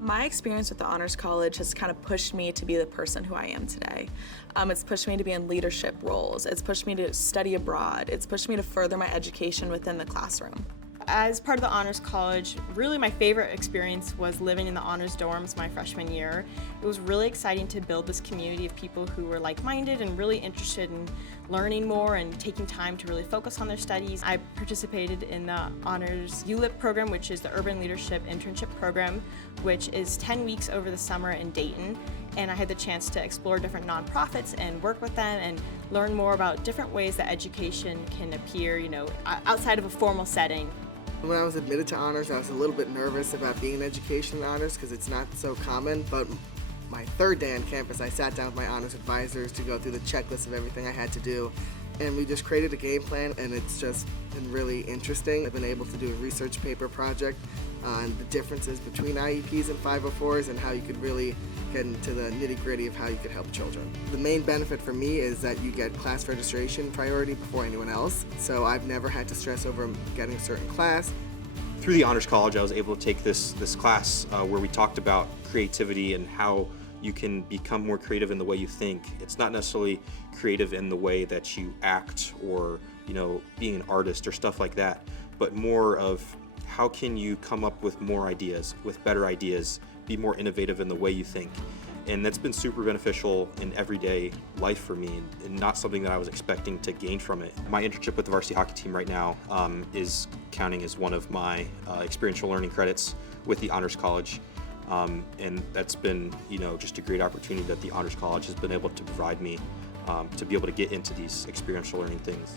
My experience with the Honors College has kind of pushed me to be the person who I am today. It's pushed me to be in leadership roles. It's pushed me to study abroad. It's pushed me to further my education within the classroom. As part of the Honors College, really my favorite experience was living in the Honors dorms my freshman year. It was really exciting to build this community of people who were like-minded and really interested in learning more and taking time to really focus on their studies. I participated in the Honors ULIP program, which is the Urban Leadership Internship program, which is 10 weeks over the summer in Dayton. And I had the chance to explore different nonprofits and work with them and learn more about different ways that education can appear, outside of a formal setting. When I was admitted to honors, I was a little bit nervous about being in education honors because it's not so common, but my third day on campus, I sat down with my honors advisors to go through the checklist of everything I had to do, and we just created a game plan, and it's just been really interesting. I've been able to do a research paper project on the differences between IEPs and 504s and how you could really get into the nitty-gritty of how you could help children. The main benefit for me is that you get class registration priority before anyone else, so I've never had to stress over getting a certain class. Through the Honors College, I was able to take this class where we talked about creativity and how you can become more creative in the way you think. It's not necessarily creative in the way that you act or, being an artist or stuff like that, but more of how can you come up with more ideas, with better ideas, be more innovative in the way you think. And that's been super beneficial in everyday life for me and not something that I was expecting to gain from it. My internship with the varsity hockey team right now is counting as one of my experiential learning credits with the Honors College. And that's been, just a great opportunity that the Honors College has been able to provide me to be able to get into these experiential learning things.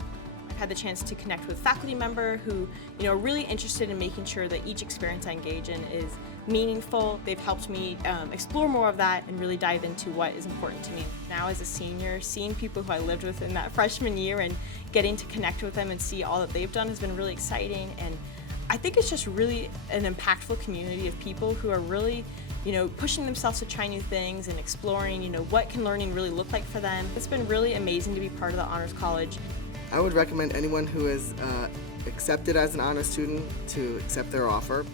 I've had the chance to connect with faculty member who, are really interested in making sure that each experience I engage in is meaningful. They've helped me explore more of that and really dive into what is important to me. Now as a senior, seeing people who I lived with in that freshman year and getting to connect with them and see all that they've done has been really exciting. And I think it's just really an impactful community of people who are really, pushing themselves to try new things and exploring, what can learning really look like for them. It's been really amazing to be part of the Honors College. I would recommend anyone who is accepted as an honors student to accept their offer.